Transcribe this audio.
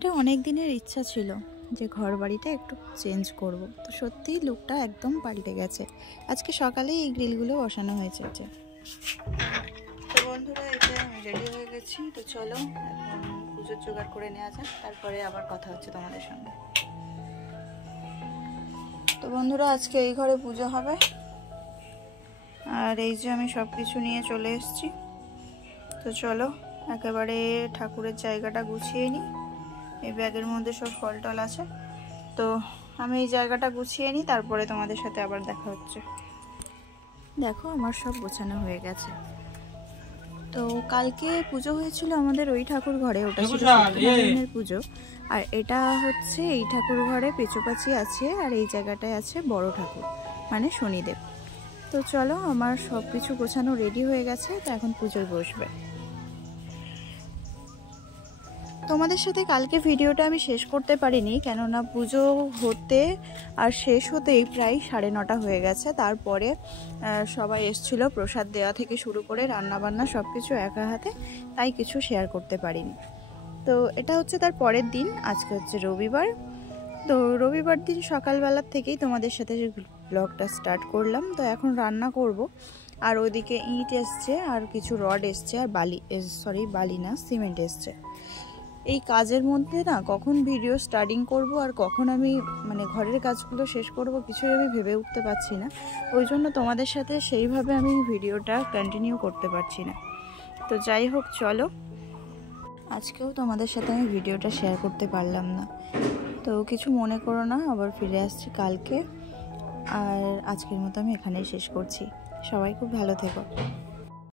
এটা অনেক দিনের ইচ্ছা ছিল যে ঘর বাড়িটা একটু চেঞ্জ করব, তো সত্যিই লুকটা একদম পাল্টে গেছে। আজকে সকালেই এই গ্রিলগুলো বসানো হয়েছে। তো বন্ধুরা, এটা আমি রেডি হয়ে গেছি। তো চলো এখন পুজোর জোগাড় করে নেওয়া যাক, তারপরে আবার কথা হচ্ছে তোমাদের সঙ্গে। তো বন্ধুরা, আজকে এই ঘরে পুজো হবে, আর এই যে আমি সব কিছু নিয়ে চলে এসেছি। তো চলো একেবারে ঠাকুরের জায়গাটা গুছিয়ে নিই। এই ব্যাগের মধ্যে সব ফল টল আছে, তো আমি এই জায়গাটা গুছিয়ে নিই, তারপরে তোমাদের সাথে আবার দেখা হচ্ছে। দেখো আমার সব গোছানো হয়ে গেছে। তো কালকে পুজো হয়েছিল আমাদের ওই ঠাকুর ঘরে, ওটা ছিল সত্যনারায়ণের পুজো। আর এটা হচ্ছে এই ঠাকুর ঘরে পেচোপাচি আছে, আর এই জায়গাটায় আছে বড় ঠাকুর মানে শনিদেব। তো চলো আমার সব কিছু গোছানো রেডি হয়ে গেছে, তো এখন পুজোয় বসবে। তোমাদের সাথে কালকে ভিডিওটা আমি শেষ করতে পারিনি, কেননা পুজো হতে আর শেষ হতেই প্রায় 9:30 হয়ে গেছে। তারপরে সবাই এসেছিলো, প্রসাদ দেওয়া থেকে শুরু করে রান্নাবান্না সব কিছু একা হাতে, তাই কিছু শেয়ার করতে পারিনি। তো এটা হচ্ছে তার পরের দিন, আজকে হচ্ছে রবিবার। তো রবিবার দিন সকালবেলার থেকেই তোমাদের সাথে ব্লগটা স্টার্ট করলাম। তো এখন রান্না করব, আর ওইদিকে ইট এসছে, আর কিছু রড এসছে, আর বালি না, সিমেন্ট এসছে। এই কাজের মধ্যে না কখন ভিডিও স্টার্টিং করব আর কখন আমি মানে ঘরের কাজগুলো শেষ করব কিছুই আমি ভেবে উঠতে পারছি না। ওই জন্য তোমাদের সাথে সেইভাবে আমি ভিডিওটা কন্টিনিউ করতে পারছি না। তো যাই হোক, চলো আজকেও তোমাদের সাথে আমি ভিডিওটা শেয়ার করতে পারলাম না, তো কিছু মনে করো না, আবার ফিরে আসছি কালকে। আর আজকের মতো আমি এখানেই শেষ করছি। সবাই খুব ভালো থেকো।